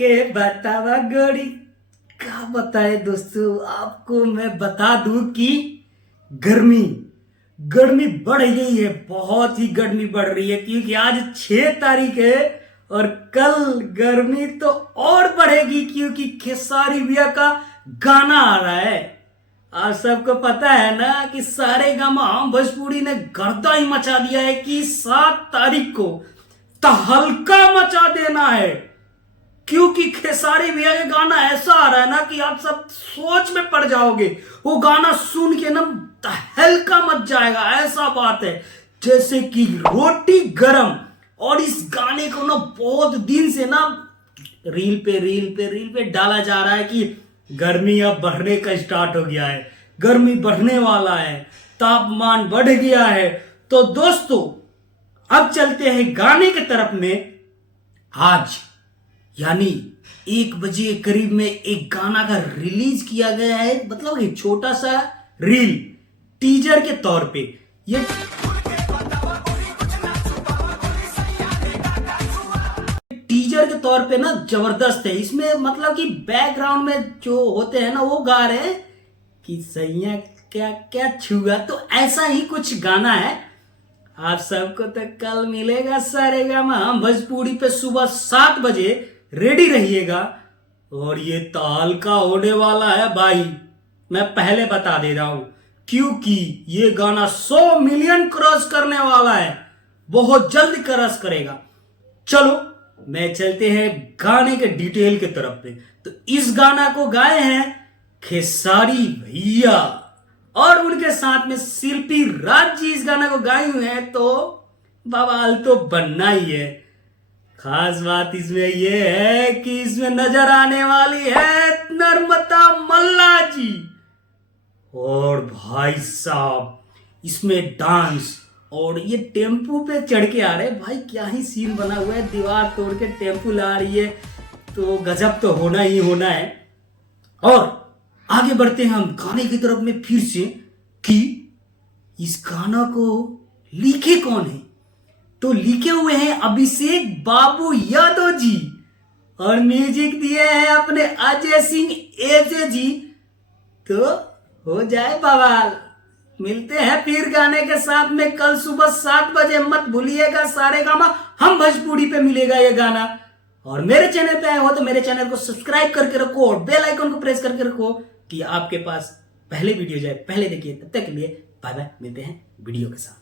के बतावा गोरी। क्या बताए दोस्तों, आपको मैं बता दूं कि गर्मी गर्मी बढ़ गई है, बहुत ही गर्मी बढ़ रही है क्योंकि आज 6 तारीख है और कल गर्मी तो और बढ़ेगी क्योंकि खेसारी भैया का गाना आ रहा है। आप सबको पता है ना कि सारेगामा भोजपुरी ने गर्दा ही मचा दिया है कि 7 तारीख को तहलका मचा देना है क्योंकि खेसारी भैया का गाना ऐसा आ रहा है ना कि आप सब सोच में पड़ जाओगे। वो गाना सुन के ना तहलका मच जाएगा, ऐसा बात है जैसे कि रोटी गरम। और इस गाने को ना बहुत दिन से ना रील पे डाला जा रहा है कि गर्मी अब बढ़ने का स्टार्ट हो गया है, गर्मी बढ़ने वाला है, तापमान बढ़ गया है। तो दोस्तों अब चलते हैं गाने के तरफ में। आज यानी 1 बजे करीब में एक गाना का रिलीज किया गया है, मतलब एक छोटा सा रील टीजर के तौर पे। ये टीजर के तौर पे ना जबरदस्त है। इसमें मतलब कि बैकग्राउंड में जो होते हैं ना वो गा रहे हैं कि सैया क्या क्या छुआ, तो ऐसा ही कुछ गाना है। आप सबको तो कल मिलेगा सारेगामा भोजपुरी पे सुबह 7 बजे, रेडी रहिएगा। और ये तहलका होने वाला है भाई, मैं पहले बता दे रहा हूं क्योंकि ये गाना 100 मिलियन क्रॉस करने वाला है, बहुत जल्द क्रॉस करेगा। चलो मैं चलते हैं गाने के डिटेल के तरफ पे। तो इस गाना को गाए हैं खेसारी भैया और उनके साथ में शिल्पी राज जी इस गाना को गाए हुए हैं, तो बवाल तो बनना ही है। खास बात इसमें यह है कि इसमें नजर आने वाली है नर्मदा मल्ला जी। और भाई साहब इसमें डांस, और ये टेम्पू पे चढ़ के आ रहे भाई, क्या ही सीन बना हुआ है, दीवार तोड़ के टेम्पू ला रही है, तो गजब तो होना ही होना है। और आगे बढ़ते हैं हम गाने की तरफ में फिर से कि इस गाना को लिखे कौन है। तो लिखे हुए हैं अभिषेक बाबू यादव जी और म्यूजिक दिए हैं अपने अजय सिंह एजे जी। तो हो जाए बवाल। मिलते हैं फिर गाने के साथ में कल सुबह 7 बजे। मत भूलिएगा सारेगामा हम भोजपुरी पे मिलेगा ये गाना। और मेरे चैनल पे आए हो तो मेरे चैनल को सब्सक्राइब करके रखो और बेल आइकन को प्रेस करके रखो कि आपके पास पहले वीडियो जाए, पहले देखिए। तब तक के लिए बाय बाय, मिलते हैं वीडियो के साथ।